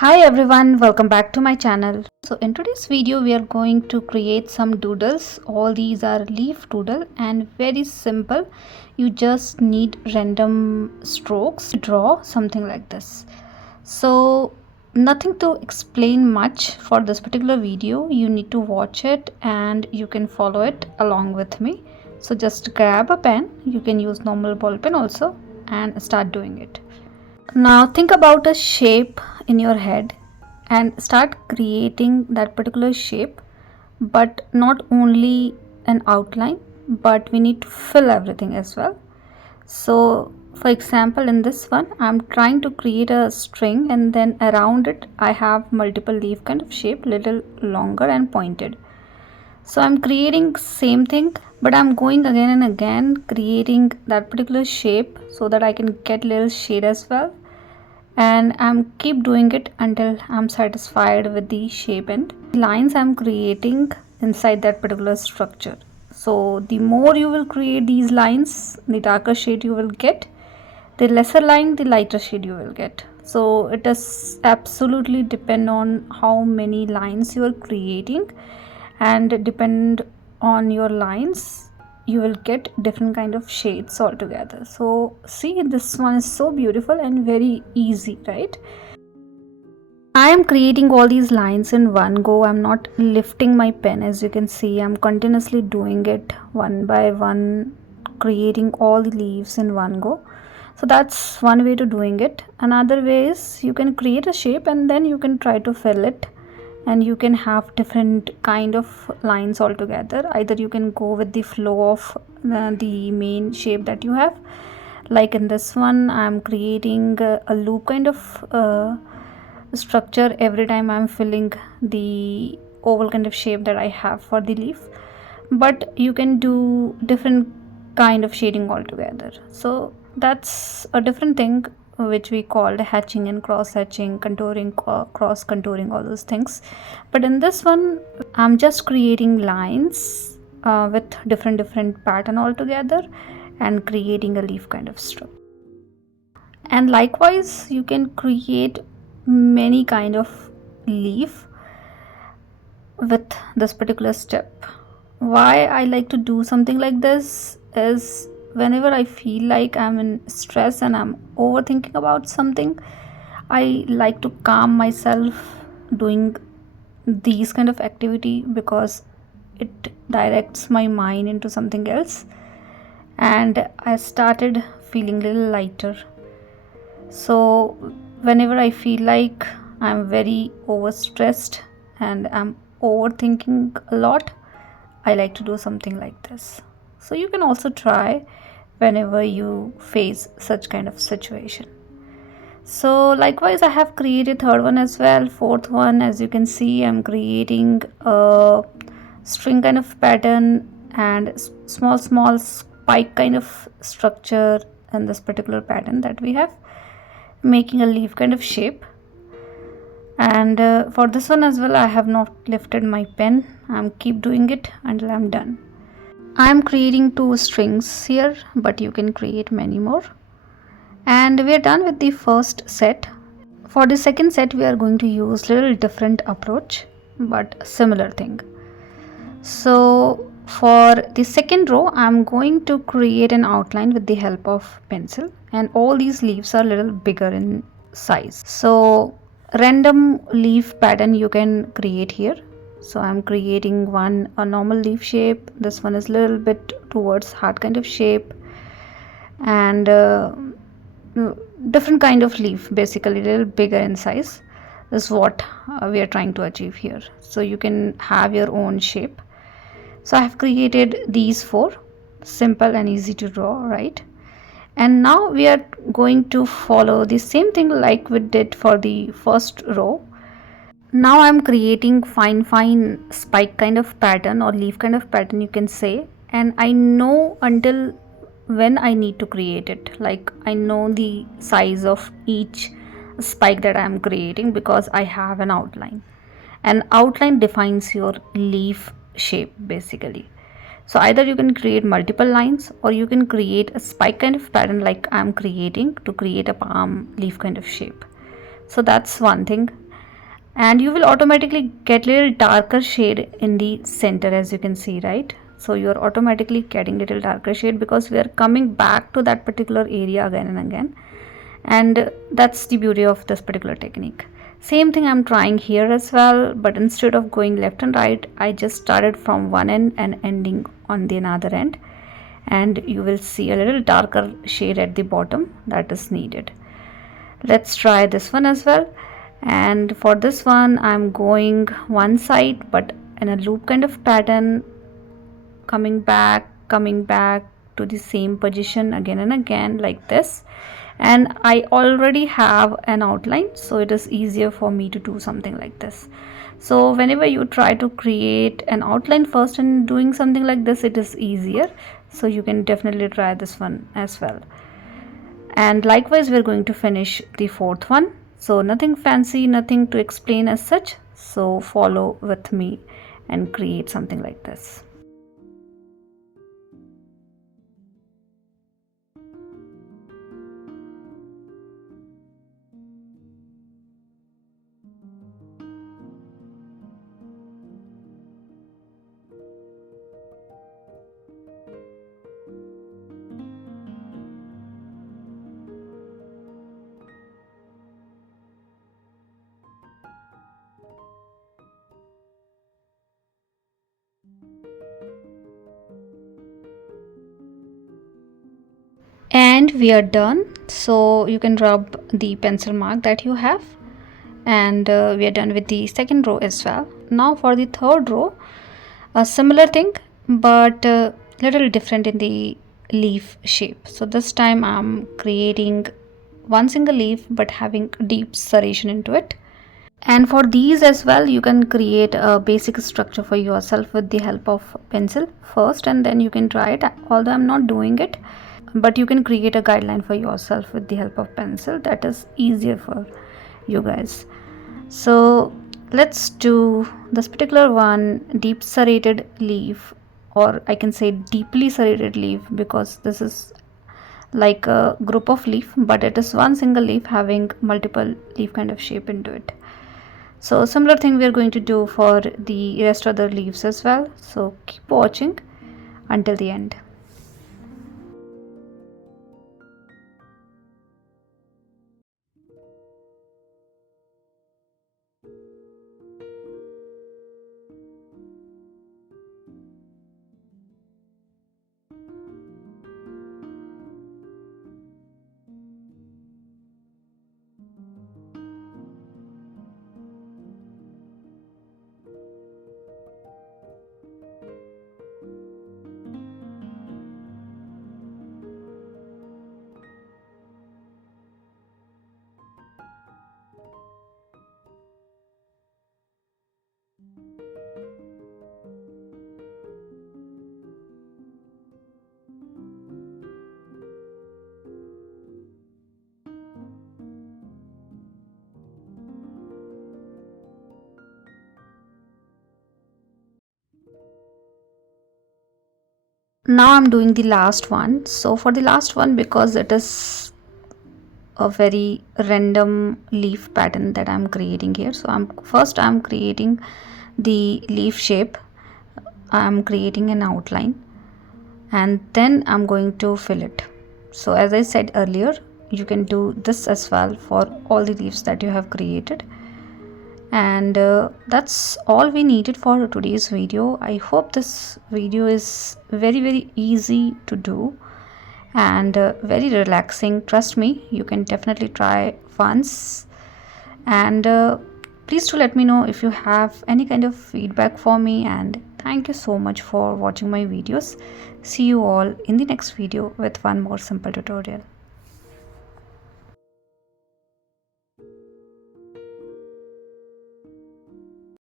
Hi everyone, welcome back to my channel. So in today's video we are going to create some doodles. All these are leaf doodle and very simple. You just need random strokes to draw something like this. So nothing to explain much for this particular video. You need to watch it and you can follow it along with me. So just grab a pen. You can use normal ball pen also and start doing it. Now think about a shape in your head and start creating that particular shape, but not only an outline, but we need to fill everything as well. So for example, in this one I'm trying to create a string, and then around it I have multiple leaf kind of shape, little longer and pointed. So I'm creating same thing, but I'm going again and again creating that particular shape so that I can get little shade as well, and I'm keep doing it until I'm satisfied with the shape and lines I'm creating inside that particular structure. So the more you will create these lines, the darker shade you will get, the lesser line, the lighter shade you will get. So it does absolutely depend on how many lines you are creating, and depend on your lines you will get different kind of shades altogether. So see, this one is so beautiful and very easy, right? I am creating all these lines in one go. I'm not lifting my pen. As you can see, I'm continuously doing it one by one, creating all the leaves in one go. So that's one way to doing it. Another way is you can create a shape and then you can try to fill it, and you can have different kind of lines altogether. Either you can go with the flow of the main shape that you have, like in this one I'm creating a loop kind of structure every time I'm filling the oval kind of shape that I have for the leaf. But you can do different kind of shading altogether. So that's a different thing which we called hatching and cross hatching, contouring, cross contouring, all those things. But in this one I'm just creating lines with different pattern altogether and creating a leaf kind of structure. And likewise you can create many kind of leaf with this particular step. Why I like to do something like this is whenever I feel like I'm in stress and I'm overthinking about something, I like to calm myself doing these kind of activity, because it directs my mind into something else and I started feeling a little lighter. So whenever I feel like I'm very overstressed and I'm overthinking a lot, I like to do something like this. So you can also try whenever you face such kind of situation. So likewise I have created third one as well. Fourth one, as you can see, I'm creating a string kind of pattern and small spike kind of structure in this particular pattern that we have, making a leaf kind of shape. And for this one as well I have not lifted my pen. I'm keep doing it until I'm done. I'm creating 2 strings here, but you can create many more. And we're done with the first set. For the second set we are going to use little different approach but similar thing. So for the second row I'm going to create an outline with the help of pencil, and all these leaves are a little bigger in size. So random leaf pattern you can create here. So I'm creating one a normal leaf shape, this one is a little bit towards heart kind of shape, and different kind of leaf, basically a little bigger in size. This is what we are trying to achieve here. So you can have your own shape. So I have created these 4, simple and easy to draw, right? And now we are going to follow the same thing like we did for the first row. Now I'm creating fine spike kind of pattern or leaf kind of pattern, you can say, and I know until when I need to create it. Like I know the size of each spike that I'm creating because I have an outline, and outline defines your leaf shape basically. So either you can create multiple lines or you can create a spike kind of pattern like I'm creating to create a palm leaf kind of shape. So that's one thing. and you will automatically get little darker shade in the center, as you can see, right? So you're automatically getting little darker shade because we are coming back to that particular area again and again, and that's the beauty of this particular technique. Same thing I'm trying here as well, but instead of going left and right, I just started from one end and ending on the another end, and you will see a little darker shade at the bottom that is needed. Let's try this one as well. And for this one I'm going one side but in a loop kind of pattern, coming back to the same position again and again like this. And I already have an outline, so it is easier for me to do something like this. So whenever you try to create an outline first and doing something like this, it is easier. So you can definitely try this one as well. And likewise we're going to finish the fourth one. So nothing fancy, nothing to explain as such, so follow with me and create something like this. And we are done, so you can rub the pencil mark that you have, and we are done with the second row as well. Now for the third row, a similar thing but little different in the leaf shape. So this time I'm creating one single leaf but having deep serration into it. And for these as well, you can create a basic structure for yourself with the help of pencil first, and then you can try it. Although I'm not doing it, but you can create a guideline for yourself with the help of pencil. That is easier for you guys. So let's do this particular one, deep serrated leaf, or I can say deeply serrated leaf, because this is like a group of leaf, but it is one single leaf having multiple leaf kind of shape into it. So similar thing we are going to do for the rest of the leaves as well. So keep watching until the end. Now I'm doing the last one. So for the last one, because it is a very random leaf pattern that I'm creating here, so I'm creating the leaf shape. I'm creating an outline, and then I'm going to fill it. So as I said earlier, you can do this as well for all the leaves that you have created. And that's all we needed for today's video. I hope this video is very easy to do and very relaxing. Trust me, you can definitely try once. And please do let me know if you have any kind of feedback for me, and thank you so much for watching my videos. See you all in the next video with one more simple tutorial.